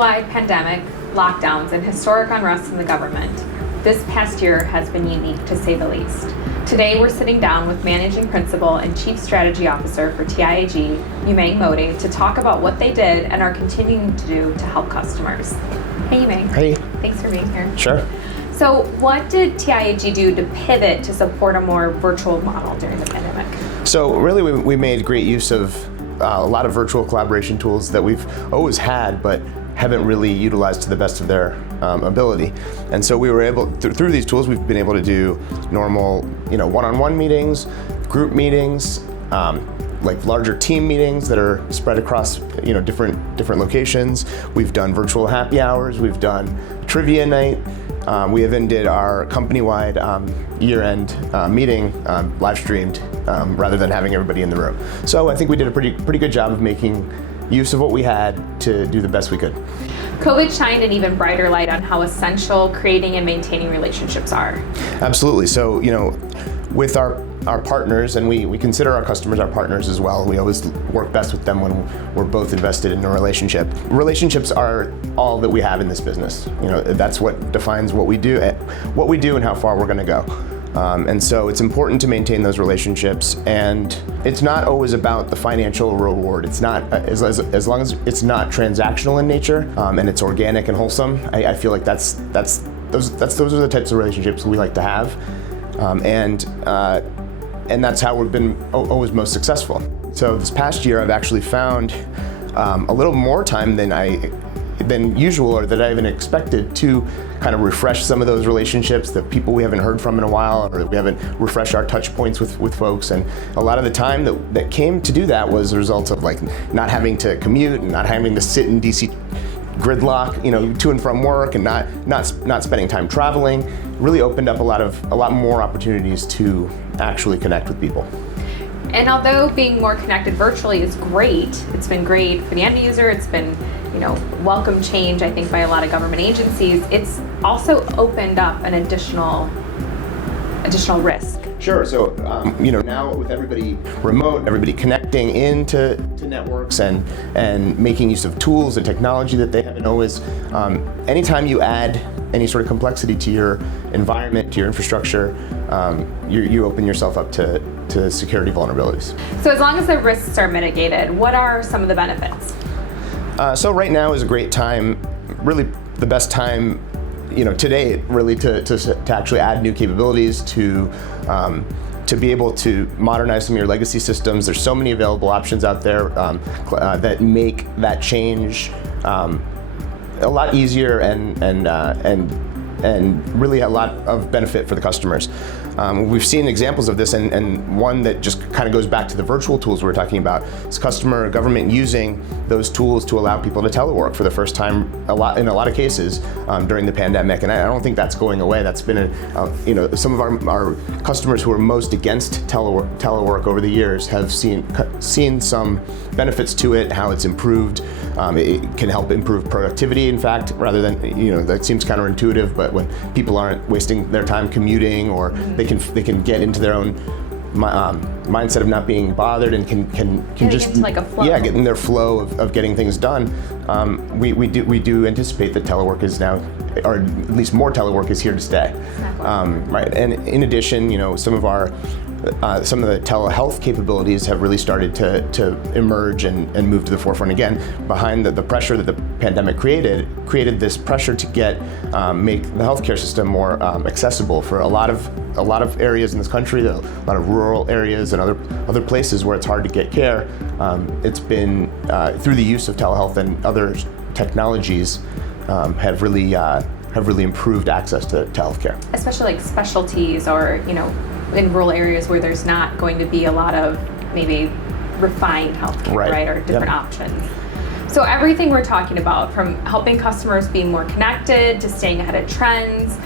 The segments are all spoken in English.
worldwide pandemic, lockdowns, and historic unrest in the government, this past year has been unique to say the least. Today we're sitting down with Managing Principal and Chief Strategy Officer for TIAG, Umang, to talk about what they did and are continuing to do to help customers. Hey Umang. Hey. Thanks for being here. Sure. So what did TIAG do to pivot to support a more virtual model during the pandemic? So really we made great use of a lot of virtual collaboration tools that we've always had but haven't really utilized to the best of their ability. And so we were able, through these tools, we've been able to do normal, one-on-one meetings, group meetings, like larger team meetings that are spread across, different locations. We've done virtual happy hours. We've done trivia night. We even did our company-wide year-end meeting live streamed rather than having everybody in the room. So I think we did a pretty good job of making use of what we had to do the best we could. COVID shined an even brighter light on how essential creating and maintaining relationships are. Absolutely. So, with our partners, and we consider our customers our partners as well. We always work best with them when we're both invested in a relationship. Relationships are all that we have in this business. That's what defines what we do and how far we're going to go. And so it's important to maintain those relationships, and it's not always about the financial reward. It's not, as long as it's not transactional in nature, and it's organic and wholesome. I feel like those are the types of relationships we like to have, and that's how we've been always most successful. So this past year, I've actually found a little more time than usual, or that I even expected, to kind of refresh some of those relationships, the people we haven't heard from in a while, or we haven't refreshed our touch points with folks. And a lot of the time that came to do that was a result of not having to commute and not having to sit in DC gridlock, to and from work, and not spending time traveling. Really opened up a lot more opportunities to actually connect with people. And although being more connected virtually is great, it's been great for the end user, it's been welcome change, I think, by a lot of government agencies, it's also opened up an additional risk. Sure. So, now with everybody remote, everybody connecting into networks and making use of tools and technology that they haven't always, anytime you add any sort of complexity to your environment, to your infrastructure, you open yourself up to security vulnerabilities. So as long as the risks are mitigated, what are some of the benefits? So right now is a great time, really the best time, today, really to actually add new capabilities, to be able to modernize some of your legacy systems. There's so many available options out there that make that change a lot easier and really a lot of benefit for the customers. We've seen examples of this, and one that just kind of goes back to the virtual tools we were talking about is government using those tools to allow people to telework for the first time in a lot of cases during the pandemic. And I don't think that's going away. That's been some of our customers who are most against telework over the years have seen some benefits to it, how it's improved. It can help improve productivity, in fact, rather than, that seems counterintuitive, but when people aren't wasting their time commuting, or they can get into their own mindset of not being bothered and can just into like a flow. Yeah, get in their flow of getting things done. We do anticipate that telework is now, or at least more telework is here to stay. Exactly. Right, and in addition, some of the telehealth capabilities have really started to emerge and move to the forefront again, behind the pressure that the pandemic created this pressure to make the healthcare system more accessible for a lot of areas in this country, a lot of rural areas and other places where it's hard to get care. It's been through the use of telehealth and other technologies have really improved access to healthcare. Especially like specialties, or in rural areas where there's not going to be a lot of maybe refined healthcare, right? Or different options. So everything we're talking about, from helping customers be more connected to staying ahead of trends,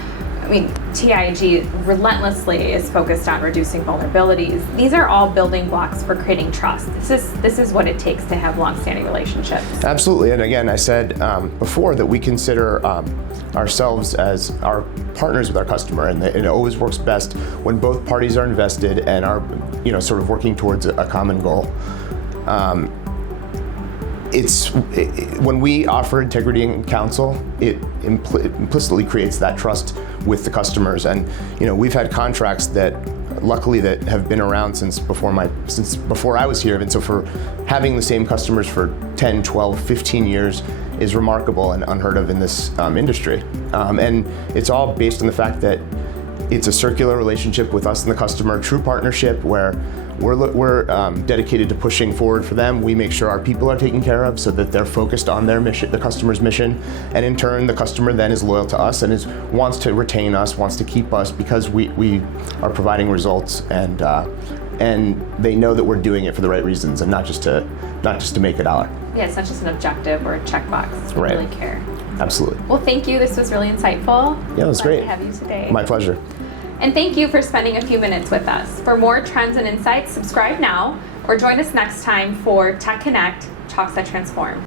TIAG relentlessly is focused on reducing vulnerabilities. These are all building blocks for creating trust. This is what it takes to have long-standing relationships. Absolutely, and again, I said before that we consider ourselves as our partners with our customer, and it always works best when both parties are invested and are sort of working towards a common goal. when we offer integrity and counsel, it implicitly creates that trust with the customers. And we've had contracts that luckily that have been around since before I was here. And so for having the same customers for 10, 12, 15 years is remarkable and unheard of in this industry. And it's all based on the fact that it's a circular relationship with us and the customer, true partnership where we're dedicated to pushing forward for them. We make sure our people are taken care of so that they're focused on their mission, the customer's mission, and in turn, the customer then is loyal to us and wants to retain us, wants to keep us because we are providing results and they know that we're doing it for the right reasons and not just to make a dollar. Yeah, it's not just an objective or a checkbox. We really care. Absolutely. Well, thank you. This was really insightful. Yeah, it was great to have you today. My pleasure. And thank you for spending a few minutes with us. For more trends and insights, subscribe now or join us next time for Tech Connect, Talks That Transform.